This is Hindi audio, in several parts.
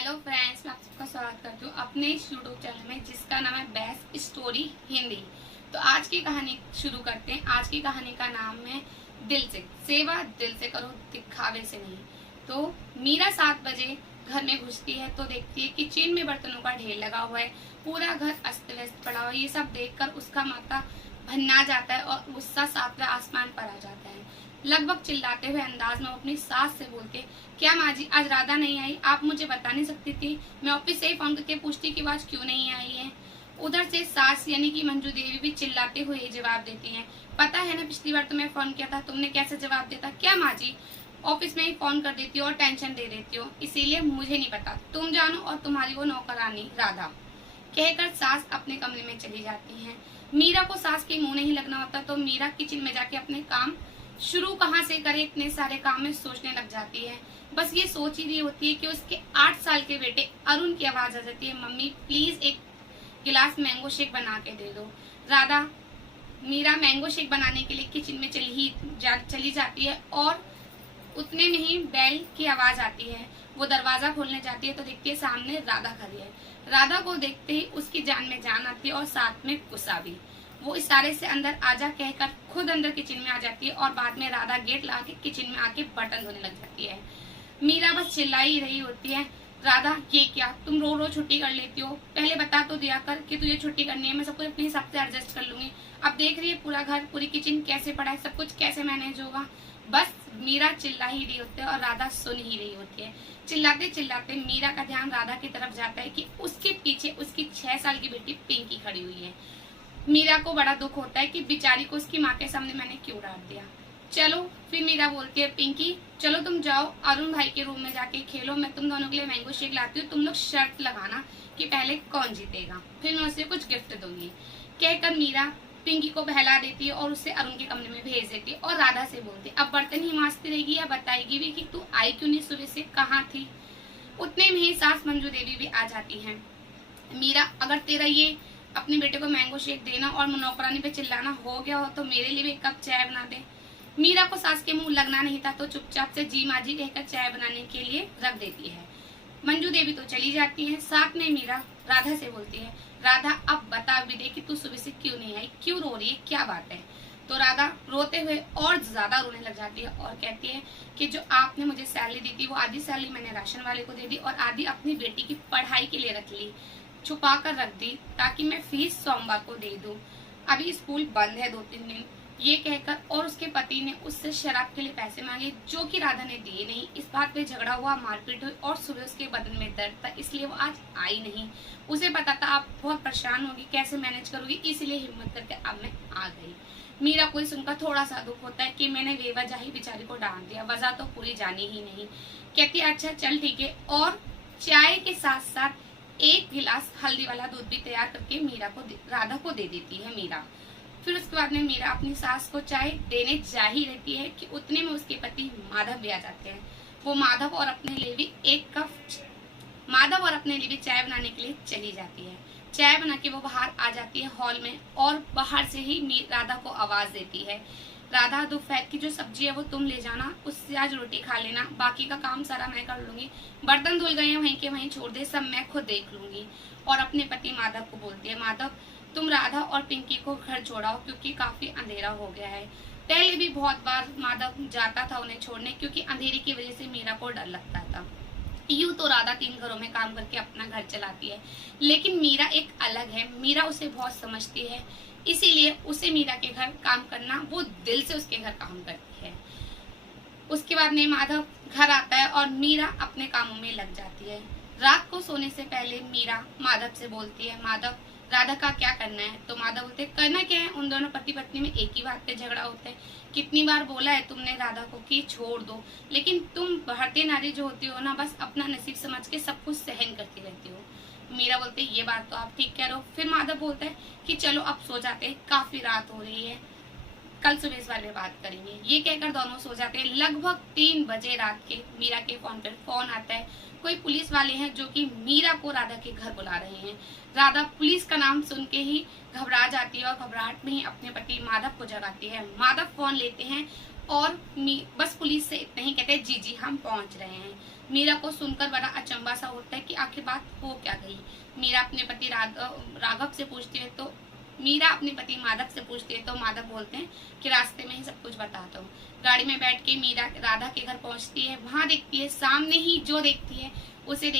हेलो फ्रेंड्स, मैं आप सबका स्वागत करती हूँ अपने इस यूट्यूब चैनल में जिसका नाम है बेस्ट स्टोरी हिंदी। तो आज की कहानी शुरू करते हैं। आज की कहानी का नाम है दिल से। सेवा दिल से करो, दिखावे से नहीं। तो मीरा 7 बजे घर में घुसती है तो देखती है कि किचन में बर्तनों का ढेर लगा हुआ है, पूरा घर अस्त व्यस्त पड़ा हुआ है। ये सब देखकर उसका माथा भन्ना जाता है और गुस्सा सातवें आसमान पर आ जाता है। लगभग चिल्लाते हुए अंदाज में वो अपनी सास से बोलते, क्या माँ जी आज राधा नहीं आई? आप मुझे बता नहीं सकती थी? मैं ऑफिस से ही फोन करके पूछती कि आज क्यों नहीं आई है। उधर से सास यानी कि मंजू देवी भी चिल्लाते हुए जवाब देती हैं, पता है ना पिछली बार तुम्हें फोन किया था, तुमने कैसे जवाब देता? क्या माँ जी, ऑफिस में ही फोन कर देती हो और टेंशन दे देती हो, इसीलिए मुझे नहीं पता, तुम जानो और तुम्हारी वो नौकरानी राधा। कहकर सास अपने कमरे में चली जाती है। मीरा को सास के मुंह नहीं लगना होता तो मीरा किचन में जाके अपने काम शुरू कहाँ से करे, इतने सारे काम में सोचने लग जाती है। बस ये सोच ही रही होती है कि उसके 8 साल के बेटे अरुण की आवाज आ जाती है, मम्मी प्लीज एक गिलास मैंगो शेक बना के दे दो। राधा मीरा मैंगो शेक बनाने के लिए किचन में चली जाती है और उतने में ही बेल की आवाज आती है। वो दरवाजा खोलने जाती है तो देखती है सामने राधा खड़ी है। राधा को देखते ही उसकी जान में जान आती है और साथ में गुस्सा भी। वो इशारे से अंदर आजा कहकर खुद अंदर किचन में आ जाती है और बाद में राधा गेट लगा के किचन में आके बर्तन धोने लग जाती है। मीरा बस चिल्ला ही रही होती है, राधा ये क्या, तुम रो रो छुट्टी कर लेती हो, पहले बता तो दिया कर कि तुझे छुट्टी करनी है, मैं सब कुछ अपने हिसाब से एडजस्ट कर लूंगी। अब देख रही है पूरा घर पूरी किचन कैसे पड़ा है, सब कुछ कैसे मैनेज होगा। बस मीरा चिल्ला ही रही होती है और राधा सुन ही रही होती है। चिल्लाते चिल्लाते मीरा का ध्यान राधा की तरफ जाता है कि उसके पीछे उसकी 6 साल की बेटी पिंकी खड़ी हुई है। मीरा को बड़ा दुख होता है कि बेचारी को उसकी माँ के सामने मैंने क्यों डांट दिया। चलो फिर मीरा बोलती है, पिंकी चलो तुम जाओ अरुण भाई के रूम में जाके खेलो, मैं तुम दोनों के लिए मैंगो शेक लाती हूँ, तुम लोग शर्त लगाना कि पहले कौन जीतेगा, फिर मैं उसे कुछ गिफ्ट दूंगी। कहकर मीरा पिंकी को बहला देती है और उसे अरुण के कमरे में भेज देती है और राधा से बोलती है, अब बर्तन ही मांजती रहेगी या बताएगी भी कि तू आई क्यों नहीं, सुबह से कहाँ थी। उतने में ही सास मंजू देवी भी आ जाती है। मीरा अगर तेरा ये अपने बेटे को मैंगो शेक देना और नौकरानी पे चिल्लाना हो गया हो तो मेरे लिए भी 1 कप चाय बना दे। मीरा को सास के मुंह लगना नहीं था तो चुपचाप से जी माजी कहकर चाय बनाने के लिए रख देती है। मंजू देवी तो चली जाती है। साथ में मीरा राधा से बोलती है, राधा अब बता भी दे कि तू सुबह से क्यों नहीं आई, क्यों रो रही है, क्या बात है। तो राधा रोते हुए और ज्यादा रोने लग जाती है और कहती है कि जो आपने मुझे सैलरी दी थी वो आधी सैलरी मैंने राशन वाले को दे दी और आधी अपनी बेटी की पढ़ाई के लिए रख ली, छुपा कर रख दी ताकि मैं फीस सोमवार को दे दूं। अभी स्कूल बंद है 2-3 दिन। ये कहकर और उसके पति ने उससे शराब के लिए पैसे मांगे जो कि राधा ने दिए नहीं। इस बात पे झगड़ा हुआ, मारपीट हुई और सुबह उसके बदन में दर्द था, इसलिए वो आज आई नहीं। उसे पता था आप बहुत परेशान होगी, कैसे मैनेज करोगी, इसलिए हिम्मत करके अब मैं आ गई। मीरा को सुनकर थोड़ा सा दुख होता है कि मैंने बेवजह ही बेचारी को डांट दिया, वजह तो पूरी जानी ही नहीं। कहती है अच्छा चल ठीक है, और चाय के साथ साथ 1 गिलास हल्दी वाला दूध भी तैयार करके राधा को दे देती है मीरा। फिर उसके बाद में मीरा अपनी सास को चाय देने जा ही रहती है कि उतने में उसके पति माधव भी आ जाते हैं। वो माधव और अपने लिए भी चाय बनाने के लिए चली जाती है। चाय बना के वो बाहर आ जाती है हॉल में और बाहर से ही राधा को आवाज देती है, राधा दोपहर की जो सब्जी है वो तुम ले जाना, उससे आज रोटी खा लेना, बाकी का काम सारा मैं कर लूंगी, बर्तन धुल गए हैं वहीं के वहीं छोड़ दे, सब मैं खुद देख लूंगी। और अपने पति माधव को बोलती है, माधव तुम राधा और पिंकी को घर छोड़ाओ क्योंकि काफी अंधेरा हो गया है। पहले भी बहुत बार माधव जाता था उन्हें छोड़ने क्योंकि अंधेरे की वजह से मीरा को डर लगता था। यूं तो राधा 3 घरों में काम करके अपना घर चलाती है, लेकिन मीरा एक अलग है, मीरा उसे बहुत समझती है, इसीलिए उसे मीरा के घर काम करना, वो दिल से उसके घर काम करती है। उसके बाद में माधव घर आता है और मीरा अपने कामों में लग जाती है। रात को सोने से पहले मीरा माधव से बोलती है, माधव राधा का क्या करना है? तो माधव बोलते करना क्या है, उन दोनों पति पत्नी में एक ही बात पे झगड़ा होता है, कितनी बार बोला है तुमने राधा को कि छोड़ दो, लेकिन तुम भारतीय नारी जो होती हो ना, बस अपना नसीब समझ के सब कुछ सहन करती रहती हो। मीरा बोलते ये बात तो आप ठीक कह रहे हो। फिर माधव बोलता है कि चलो अब सो जाते हैं, काफी रात हो रही है, कल सुबह इस बारे में बात करेंगे। ये कहकर दोनों सो जाते हैं। लगभग 3 बजे रात के मीरा के फोन पर फोन आता है, कोई पुलिस वाले हैं जो कि मीरा को राधा के घर बुला रहे हैं। राधा पुलिस का नाम सुन के ही घबरा जाती है और घबराहट में ही अपने पति माधव को जगाती है। माधव फोन लेते हैं और बस पुलिस से इतना ही कहते हैं, जी जी हम पहुंच रहे हैं। मीरा को सुनकर बड़ा अचंबा सा होता है कि आखिर बात हो क्या गई। मीरा अपने पति राघव से पूछती है तो मीरा अपने पति माधव से पूछती है तो माधव बोलते हैं कि रास्ते में ही सब कुछ बताता हूँ। गाड़ी में बैठ के मीरा राधा के घर पहुंचती है। वहां देखती है सामने ही जो देखती है उसे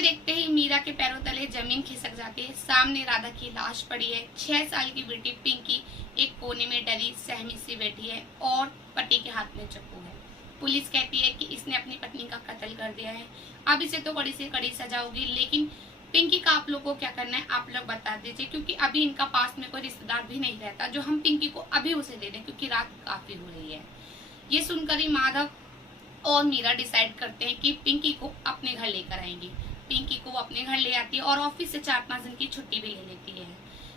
देखते ही मीरा के पैरों तले जमीन खिसक जाती है। सामने राधा की लाश पड़ी है। 6 साल की बेटी पिंकी एक कोने में डरी सहमी सी बैठी है और पति के हाथ में चाकू है। पुलिस कहती है कि इसने अपनी पत्नी का कत्ल कर दिया है, अब इसे तो कड़ी से कड़ी सजा होगी। लेकिन पिंकी का आप लोग को क्या करना है आप लोग बता दीजिए, क्योंकि अभी इनका पास में कोई रिश्तेदार भी नहीं रहता जो हम पिंकी को अभी उसे दे दें, क्योंकि रात काफी हो रही है। ये सुनकर ही माधव और मीरा डिसाइड करते हैं कि पिंकी को अपने घर लेकर आएंगी। पिंकी को वो अपने घर ले आती है और ऑफिस से 4-5 दिन की छुट्टी भी ले लेती है।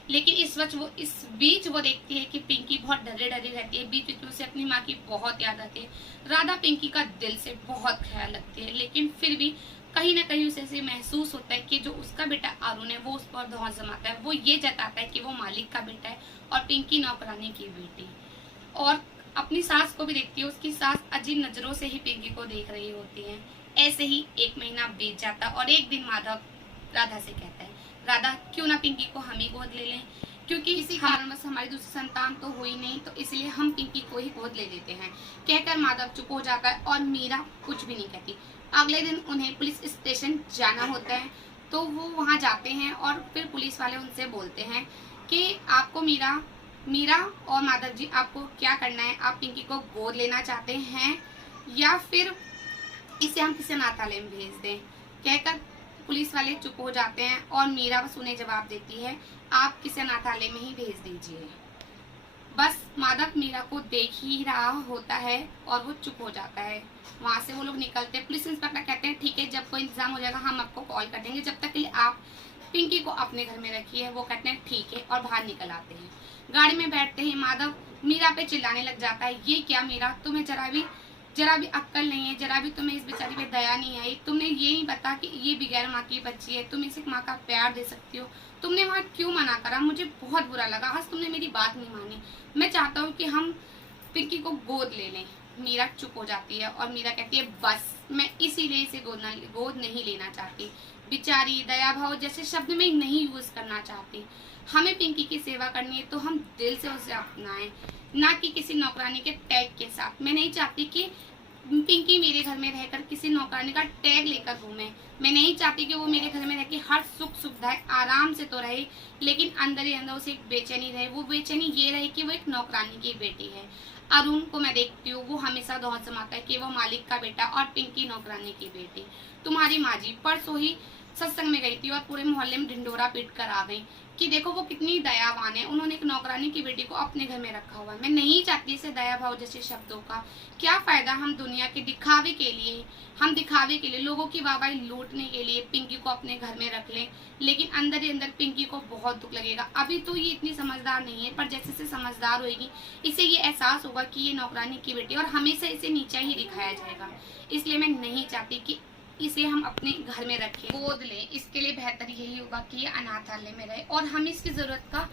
लेकिन इस बीच वो देखती है कि पिंकी बहुत डरी रहती है। बीच में उसे अपनी माँ की बहुत याद आती है। राधा पिंकी का दिल से बहुत ख्याल रखती है, लेकिन फिर भी कहीं ना कहीं उसे ऐसे महसूस होता है कि जो उसका बेटा अरुण है वो उस पर धौंस जमाता है। वो ये जताता है कि वो मालिक का बेटा है और पिंकी नौकरानी की बेटी। और अपनी सास को भी देखती है, उसकी सास अजीब नजरों से ही पिंकी को देख रही होती है। ऐसे ही 1 महीना बीत जाता और एक दिन माधव राधा से कहता है, राधा क्यों ना पिंकी को हम ही गोद ले लें, क्योंकि इसी कारणवश हमारी दूसरी संतान तो हुई नहीं, तो इसलिए हम पिंकी को ही गोद ले लेते हैं। कहकर माधव चुप हो जाता है और मीरा कुछ भी नहीं कहती। अगले दिन उन्हें पुलिस स्टेशन जाना होता है, तो वो वहां जाते हैं और फिर पुलिस वाले उनसे बोलते हैं कि आपको मीरा और माधव जी आपको क्या करना है, आप पिंकी को गोद लेना चाहते हैं या फिर इसे हम किसी अनाथालय में भेज दें। कहकर पुलिस वाले चुप हो जाते हैं और मीरा बस उन्हें जवाब देती है, आप किसी अनाथालय में ही भेज दीजिए। बस माधव मीरा को देख ही रहा होता है और वो चुप हो जाता है। वहां से वो लोग निकलते हैं। पुलिस इंस्पेक्टर कहते हैं ठीक है, जब कोई इंतजाम हो जाएगा हम आपको कॉल कर देंगे, जब तक के लिए आप पिंकी को अपने घर में रखिए। वो कहते हैं ठीक है और बाहर निकल आते हैं। गाड़ी में बैठते ही माधव मीरा पे चिल्लाने लग जाता है, ये क्या मीरा, तुम्हें जरा भी अक्ल नहीं है, जरा भी तुम्हें इस बेचारी पे दया नहीं आई। तुमने ये नहीं पता कि ये बगैर माँ की बच्ची है, तुम इसे माँ का प्यार दे सकती हो। तुमने वहाँ क्यों मना करा, मुझे बहुत बुरा लगा, आज तुमने मेरी बात नहीं मानी। मैं चाहता हूँ कि हम पिंकी को गोद ले लें। मीरा चुप हो जाती है और मीरा कहती है बस मैं इसीलिए इसे गोद नहीं लेना चाहती। बेचारी, दया भाव जैसे शब्द में नहीं यूज करना चाहती। हमें पिंकी की सेवा करनी है तो हम दिल से उसे अपनाएं, ना कि किसी नौकरानी के टैग के साथ। मैं नहीं चाहती कि पिंकी मेरे घर में रहकर किसी नौकरानी का टैग लेकर घूमे। मैं नहीं चाहती कि वो मेरे घर में रहकर हर सुख सुविधाएं आराम से तो रहे, लेकिन अंदर ही अंदर उसे एक बेचैनी रहे। वो बेचैनी ये रहे कि वो एक नौकरानी की बेटी है। अरुण को मैं देखती हूँ, वो हमेशा धौंस जमाता है कि वो मालिक का बेटा और पिंकी नौकरानी की बेटी। तुम्हारी माँ जी परसों ही सत्संग में गई थी और पूरे मोहल्ले में ढिंडोरा पीट कर आ गई कि देखो वो कितनी दयावान है, उन्होंने एक नौकरानी की बेटी को अपने घर में रखा हुआ है। मैं नहीं चाहती इसे दया भाव जैसे शब्दों का क्या फायदा। हम दुनिया के दिखावे के लिए लोगों की वाहवाही लूटने के लिए पिंकी को अपने घर में रख लें, लेकिन अंदर ही अंदर पिंकी को बहुत दुख लगेगा। अभी तो ये इतनी समझदार नहीं है, पर जैसे से समझदार होगी इसे ये एहसास होगा कि ये नौकरानी की बेटी और हमेशा इसे नीचा ही दिखाया जाएगा। इसलिए मैं नहीं चाहती कि इसे हम अपने घर में रखें, गोद लें। इसके लिए बेहतर यही होगा कि ये अनाथालय में रहे और हम इसकी जरूरत का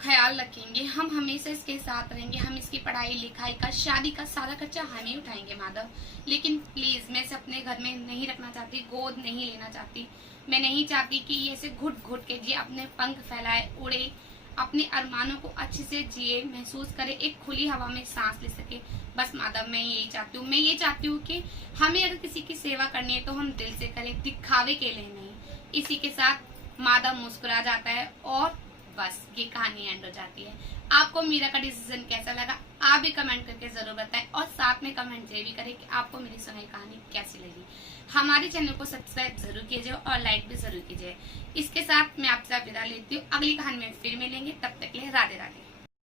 ख्याल रखेंगे। हम हमेशा इसके साथ रहेंगे, हम इसकी पढ़ाई लिखाई का, शादी का सारा खर्चा हम ही उठाएंगे माधव। लेकिन प्लीज मैं इसे अपने घर में नहीं रखना चाहती, गोद नहीं लेना चाहती। मैं नहीं चाहती कि ये इसे घुट घुट के जिए, अपने पंख फैलाए, उड़े, अपने अरमानों को अच्छे से जिए, महसूस करे, एक खुली हवा में सांस ले सके। बस माधव मैं यही चाहती हूँ। मैं ये चाहती हूँ कि हमें अगर किसी की सेवा करनी है तो हम दिल से करें, दिखावे के लिए नहीं। इसी के साथ माधव मुस्कुरा जाता है और बस ये कहानी एंड हो जाती है। आपको मीरा का डिसीजन कैसा लगा आप भी कमेंट करके जरूर बताएं और साथ में कमेंट ये भी करें कि आपको मेरी सुनाई कहानी कैसी लगी। हमारे चैनल को सब्सक्राइब जरूर कीजिए और लाइक भी जरूर कीजिए। इसके साथ मैं आपसे विदा लेती हूँ। अगली कहानी में फिर मिलेंगे, तब तक के लिए राधे राधे।